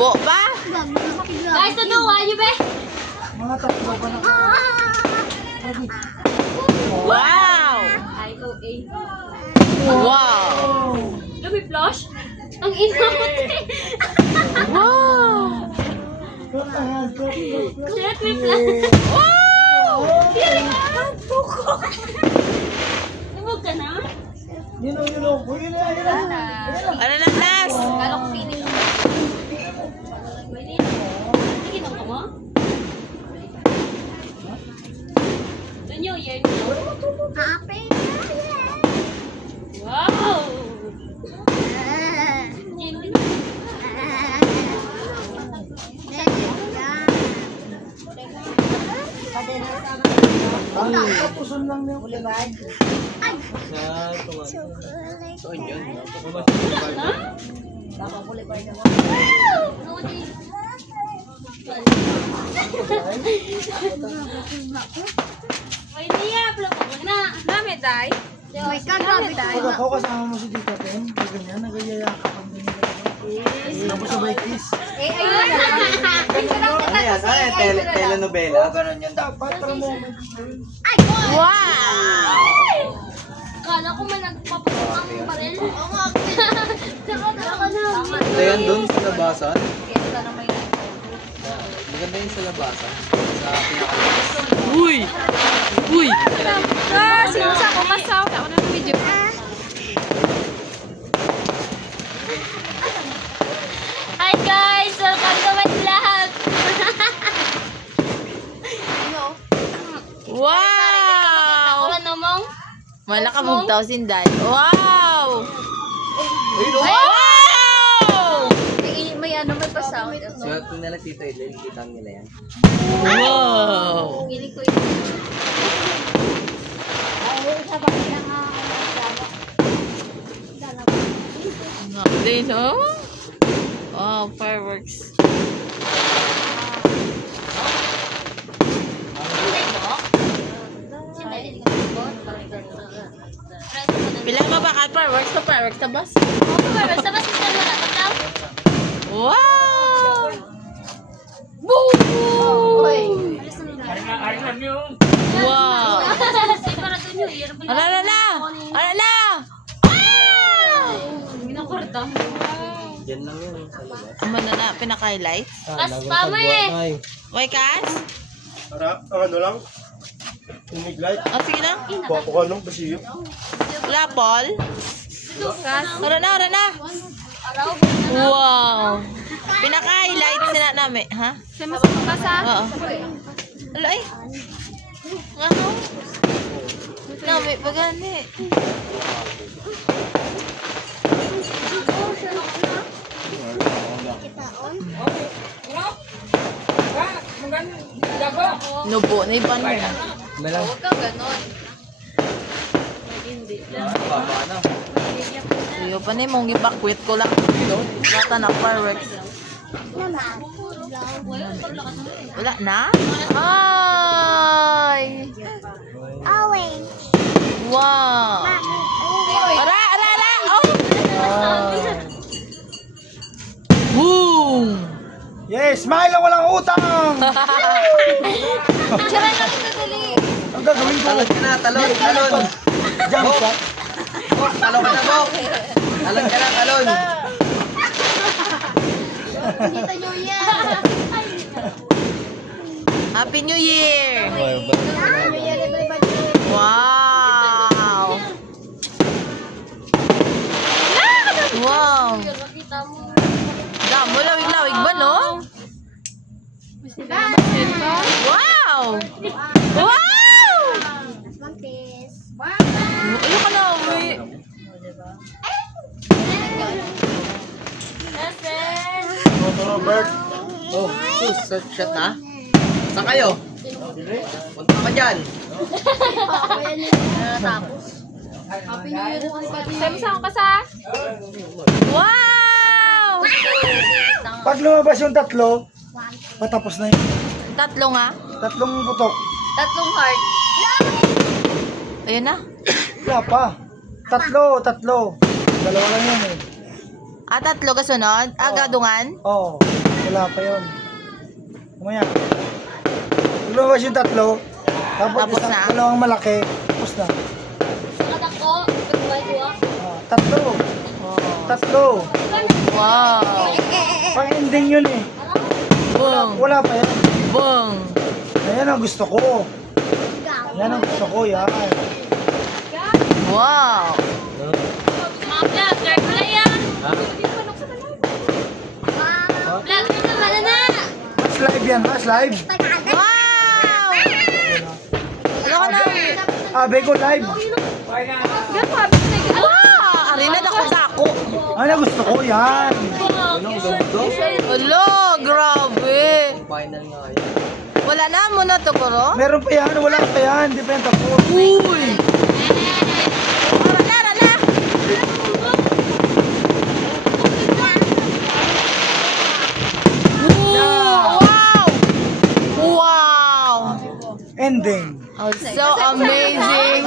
Bo pa? Guys, ano? Ayo be? Mga tatlo pa na. Wow! IOA. Wow! Lumi flush? Ang inamot eh. Wow! Let me flush. Wow! Tubog ka na? Yun o. Yun na. Ano na last? Kalong feeling. Sige nang ka mo? The New Year niyo. Wow! Jimmy. Ang tapuson lang niya. May niya, plug ko na. Dami, Day. Pag ako kasama mo si Tita Tem, pag ganyan, nagayayakap ang ganyan. Tapos sabay kiss. Telenovela. Ganun yun dapat para moment. Wow! Kala ko man nagpapasok ang baril. Oo nga. Saka na. Ito yan dun sa labasan. Maganda yun sa labasan. Sa pinakalabas. Uy! Uy! Sino sa ako masaw? Ako na video. Hi guys! Welcome to my vlog! Ako Wow! na namang. Malaka mong 1,000 Day. Wow! Ayun o! Wow! May ano, may pasound. Sulat ko nila Tito Edel. Kita nila yan. Wow! Giling ko ito. Din, oh? Wow, fireworks. Bilang mo ba ka fireworks to fireworks na bus? Wow! Wow! Alala! Alala! Yan lang yun sa labas. Ano na pinaka-highlight? Kas pa mo eh. Why, Cas? Para, ano lang, umiglay. Oh, sige na. Bapo ka nung basiyo. Wala, Paul? Cas? Ora na. Wow! Pinaka-highlight sila namin, ha? Sama sa kasa. Oo. Wala eh. Ano? Namin, pagani. Nubo na iba niya. Melang. Huwag ka ganon. Baba na. Iyo pa na mong ibakwit ko lang. Bata na fireworks. Wala na? Ay! Wow! Ara! Oh! Boom! Yes, smile lang walang utang! Tira na ito dali. Ang gagawin ko. Talon ka na, talon. Jump shot. Bok, talon ka na, Bok. Talon ka na, talon. Kita nyo yan. Happy New Year! Wow! Wow! Kita mo. Damo, lawig-lawig ba, no? Wow! Wow! Ano ka na, uwi? Robert. Oh, sus, shot na. Saan kayo? Punta ka dyan. Wow! Pag lumabas yung tatlo, patapos na yun. Tatlo nga. Tatlong putok. Tatlong heart. Ayun na. Wala pa. Tatlo. Dalawa lang yun eh. Tatlo kasunod. Gadungan. Oo. Wala pa yun. Kumaya. Lumabas yung tatlo. Tapos Tapos isang na? dalawang malaki. Tapos na. Nakatako, pagbuhay ko ah. Tatlo. Tatlo. Wow. Pang-ending yun eh. Boom. Wala pa yan. Boom. Ayan ang gusto ko. Yan ang gusto ko, yan. Wow. Mga vlog, third play ah. Vlog, wala na. Mas live yan, mas live. Wow. Ano ka na? Abe ko live. Wow. Arina na ko sa ako. Ano gusto ko, yan. Hello, grabe. Final nga yan. Wala na mo na to, Kuro? Meron pa yan, wala pa yan. Hindi pa yan tapos. Uy. Rana, rana. Wow. Wow. Ending. Oh, so amazing.